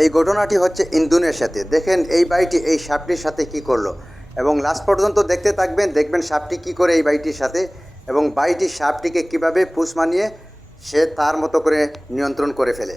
এই ঘটনাটি হচ্ছে ইন্দোনেশিয়াতে। দেখেন এই বাইটি এই সাপটির সাথে কি করলো, এবং লাস্ট পর্যন্ত দেখতে থাকবেন, দেখবেন সাপটি কি করে এই বাইটির সাথে, এবং বাইটি সাপটিকে কিভাবে পুষ মানিয়ে সে তার মতো করে নিয়ন্ত্রণ করে ফেলে।